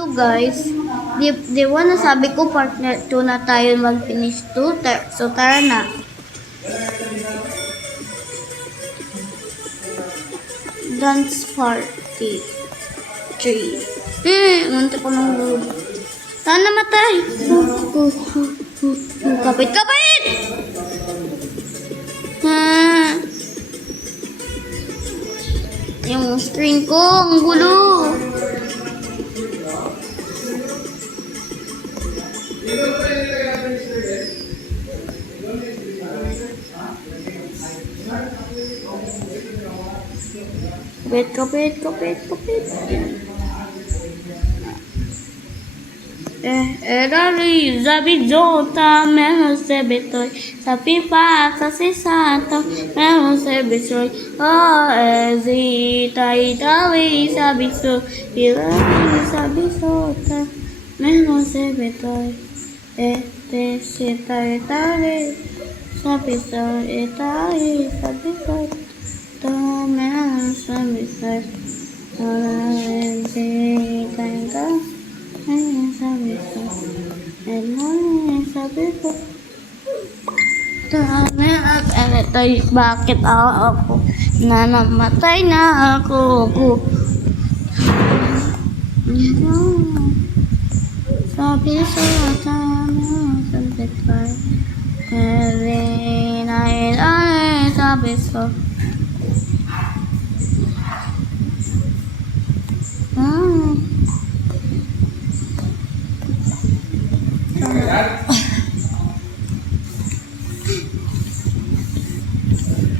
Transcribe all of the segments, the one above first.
Hello guys, di ba nasabi ko partner 2 na tayo mag-finish 2? So tara na. Dance party 3. Munti ko ng load. Saan namatay? Kapit! Yung screen ko, ang gulo. Kapit. Era Luisa Bijota, menos se betoy, sa pipa, sa sisato, menos se betoy, ezita, itali, sa biso, ilali, sa bisota, menos se betoy, sita, itali, sa piso, itali, sa bisota, menos se betoy, ezita, itali, sabi ko, bakit ako namatay na ako? Sabi sa tama, sabi ko, sabi so.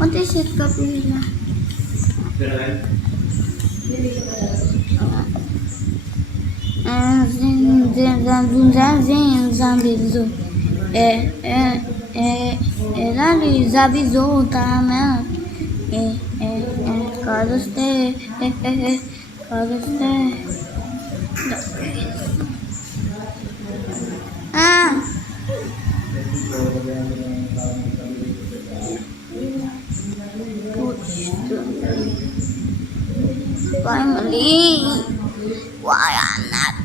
What is it, Kapila? Finally, why I'm not?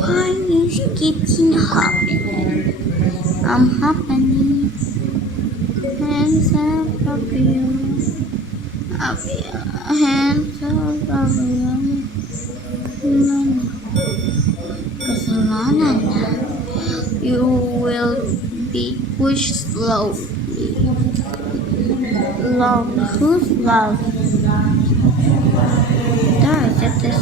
Why is keeping happening? I'm happening. Hands up, hands up, kasalanan na. You will be pushed slowly. Love. Who's love? There, get this.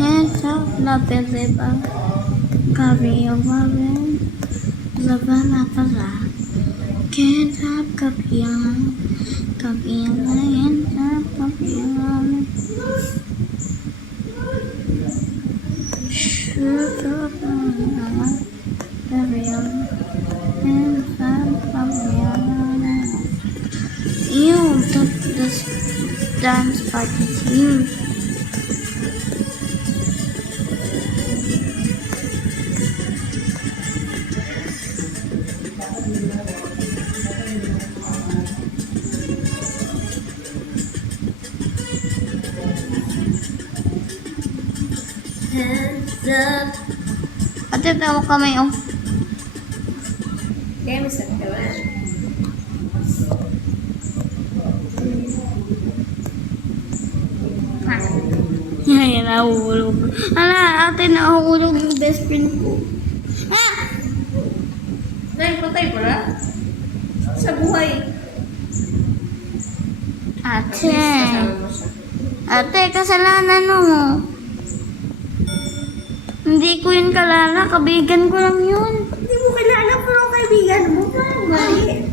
Hands up, love diba? Kabi yung babin. Laban na pala. Can't have kapiyan. Kapiyan na hands up, kapiyan. Shoot up Ew, this dance party is huge. Hands up. Ate, tawa kami oh. Kaya masarap ka ba? Yan, nahuhulog. Ate, nahuhulog yung best friend ko. Dahil patay ko na? Sa buhay. Ate, kasalanan mo. Hindi ko yun kalala, kabigan ko lang yun. Hindi mo kilala pero kaibigan mo. Parang mali.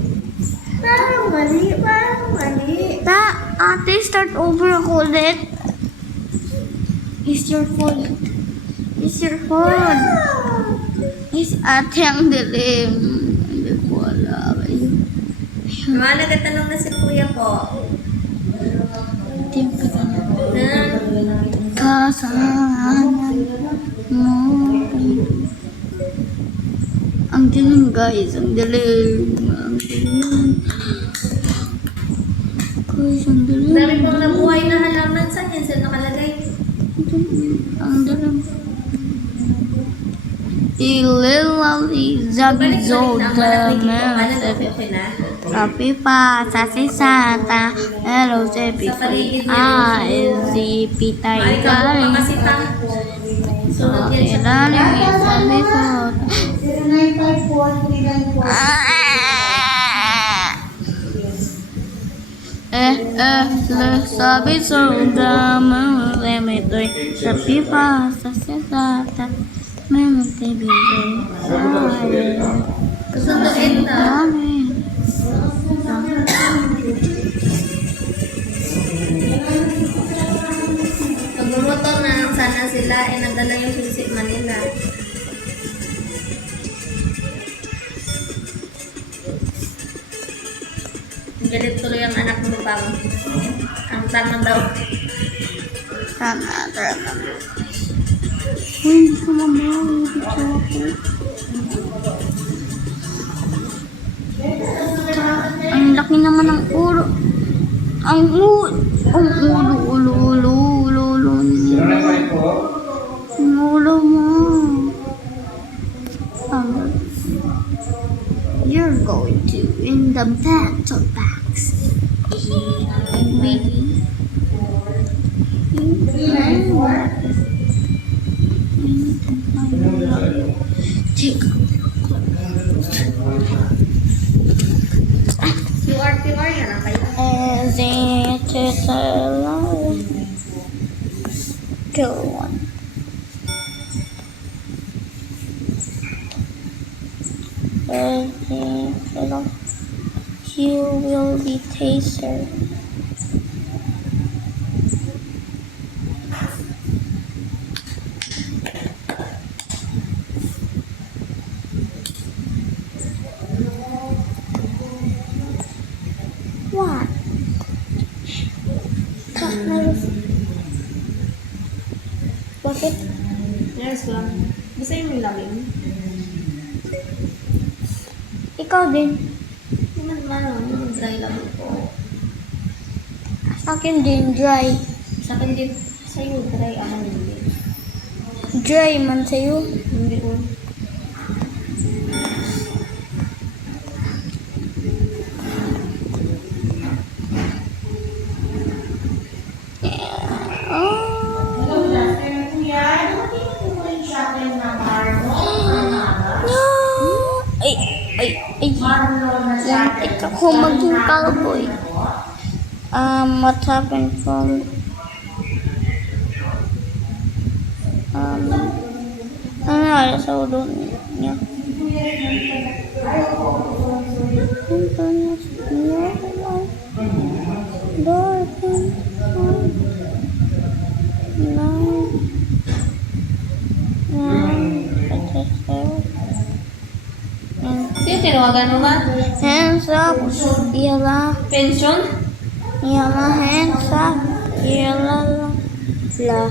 Ate, start over ako ulit. It's your fault. Ate, ang dilim. Hindi ko alam. Mga nagtatanong na si Kuya po. Hindi ko alam. Kasalanan mo. Ang dilim guys, ang dilim. Ang dilim. Guys, ang dilim. Dami pang nabuhay na halaman. Saan yan sila nakalagay? Ang dilim. Ililali Zabizoda Okay na? Tapi pa sa sisata hello se pitay si pitay Ay, ka kari kasi tam. Sunod yan siya. ilalim Zabizoda le Zabizoda memetoy sa pipa sa sisata memetoy bizoy Kasunduin na. Pagmumotor na lang sana sila, nadala yung susi Manila. Galit tuloy ang anak mo pang. Ang tama daw. Tama. Hindi ko mamawi dito ako. Ang laki naman ng ulo. Ang ulo niya. Ang ulo mo. You're going to in the battle box. Baby. Take QR yan ang kayo. as it is alive. Kill one. As it alive. You will be taser. What? Bakit? Yes lang. Basta yung lalim. Ikaw din. Yung dry lang po. Sa akin din, dry. Sa akin din, sa'yo dry ako hindi. Dry man sa'yo. Hindi ko. Ay. Muntik ako maging cowboy. What happened from... ano nangyari sa ulo niya? Sino tinawagan mo ba? Hands up, yala, Pension? yala, hands up, yala, la.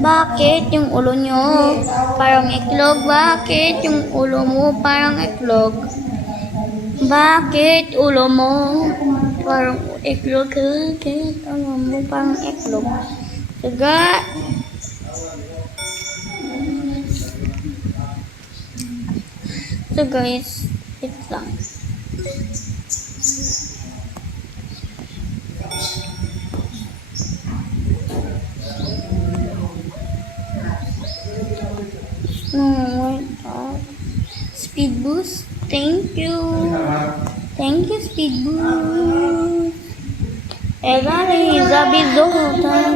Bakit yung ulo nyo parang iklog? Bakit yung ulo mo parang iklog? Bakit ulo mo parang iklog? Bakit ulo mo parang iklog? Saga. So guys, it's lang. Oh my god. Speed boost. Thank you. Thank you, speed boost. Elali, Zabizota.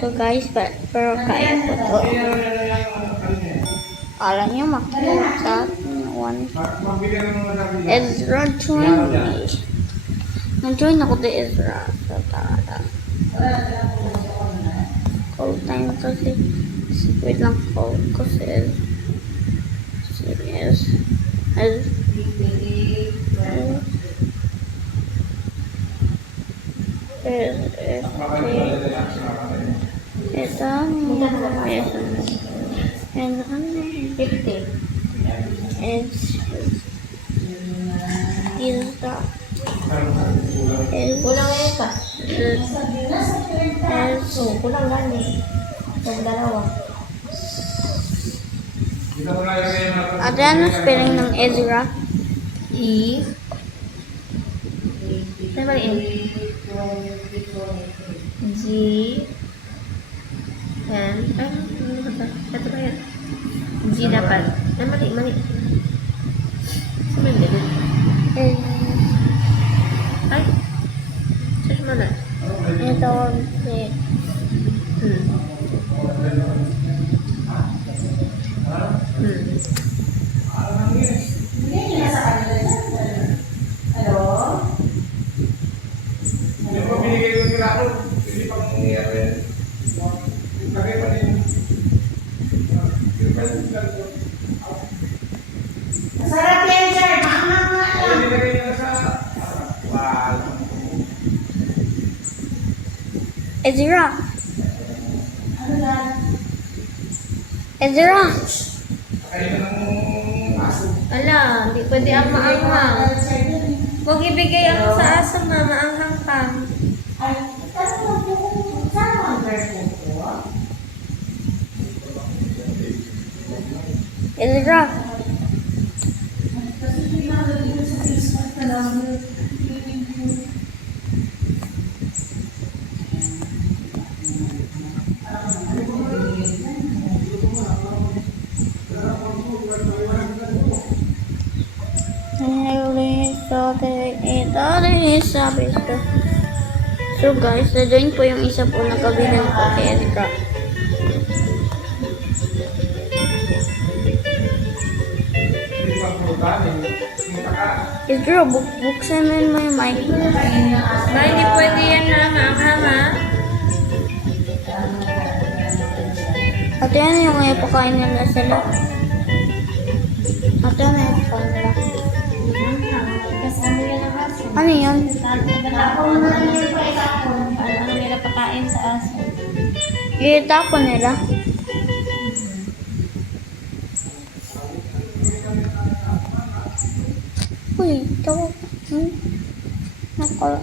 to guys, pero kaya ko to. Kala niyo makinig sa one. Ezra join me. Nag-join ako kay Ezra. So, tara. Call time kasi. Wait lang, call kasi. Serious. Kulang ngayon ka. Kulang gani. Dalawa. Ate, ano spelling ng Ezra? E. Saan maliin? G. N. Ay, ano ba? Ito ba yan? G dapat. Ay, mali. Saan ba yun? Ay. Search mo na. Ito, Sarap yan, sir. Maangang nga lang. Ezra! Ezra! Ala, hindi pwede ang maanghang. Huwag ibigay ang sa asa, maanghang ka. Ay, tanong mo kung saan ang version ko? Ezra! So guys, na-join po yung isa po na kabilang ko kay Ezra. Ezra, buksan mo yung mic. Ba, hindi pwede yan na maanghang ha. Ate, ano yung ipakain nila sila? Ate, ano yung ipakain nila? Kasama yan ang aso. Ano yun? Ako na lang yung paitapon. Ano nila pakain sa aso. Itapon nila. Uy, ito. Nakala.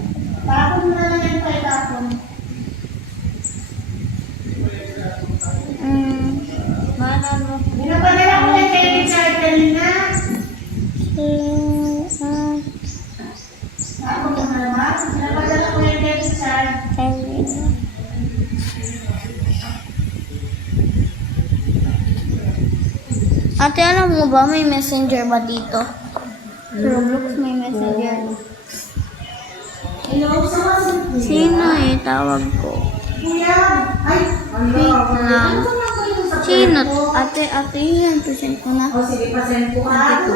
Tapon mo na lang yan pa itapon. Mana mo? Pinapadala ko yan kay Richard kanina. Tapon mo na naman. Pinapadala ko yan kay Richard. Ate, alam mo ba may messenger ba dito? Sa Roblox may messenger. Hello, saan si Sino tawag ko? Kuya? Ay, Wait lang. Ano na ko yung sa Sino? ko? Ate, yan. Present ko na. O sige, pasend ko ka dito.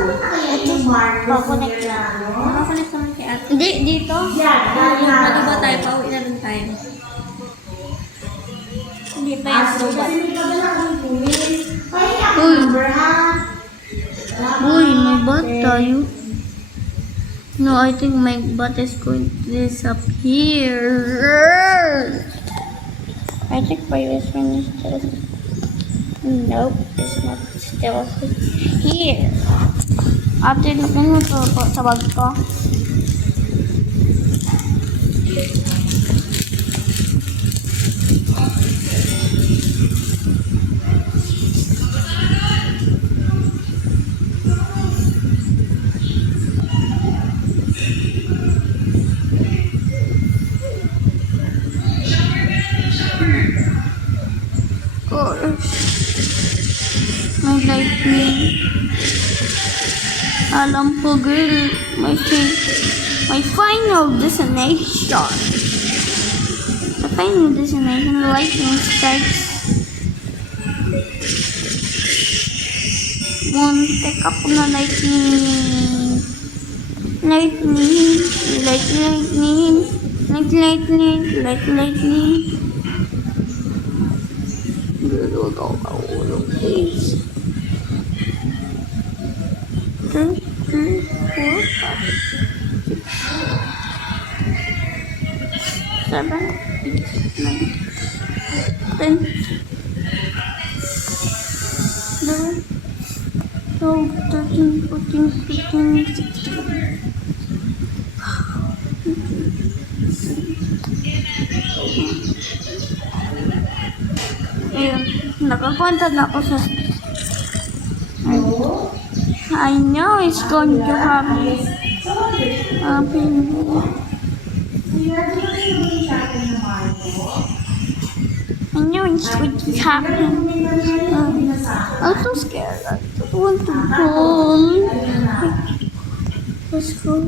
Ito, Mark. Pakunik na. Makakulit naman kay ate. Hindi, dito. Yan, Pwede ba tayo? Pauwi na rin tayo. Hindi pa yung Kasi robot. hindi ka ba nakikunin? Kaya ako Uy. number, ha? Uy, may bot tayo. No, I think my bot is going to disappear. I think my best friend is still. Nope, it's not still here. Ate, ano to po sa bag ko? May lightning. Alam ko, girl. My final destination. final destination, lightning strikes. Muntik ako na lightning. Lightning. Lightning. Lightning. Luluto ka ulo, please. 2, 3, 4, 5, 6, 7, 8, 9, 10, 11, 12, 13, 14, 15, 16. Ayun, nakapunta na ako sa... I know it's going to happen. I know it's going to happen. I'm so scared. I don't want to go. Let's go.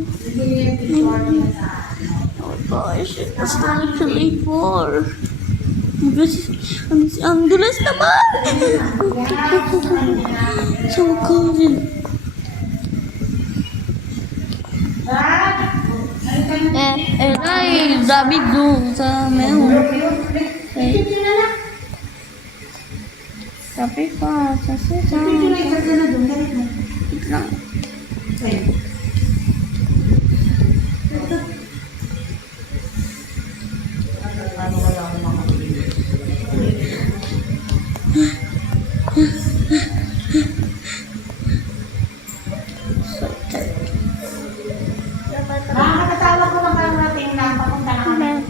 Oh gosh, it's not too late for. Ang dulas naman! So cold. Ay, sabi ko sa meron. Sabi pa, sa lang. Nakakatawa ko lang kayo natin na papunta na kami.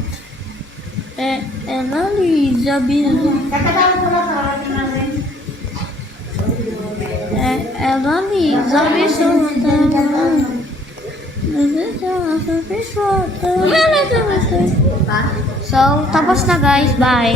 Lali, sabi na. Kakatawa ko lang sa orating natin. Lali, sabi sa So, tapos na guys. Bye.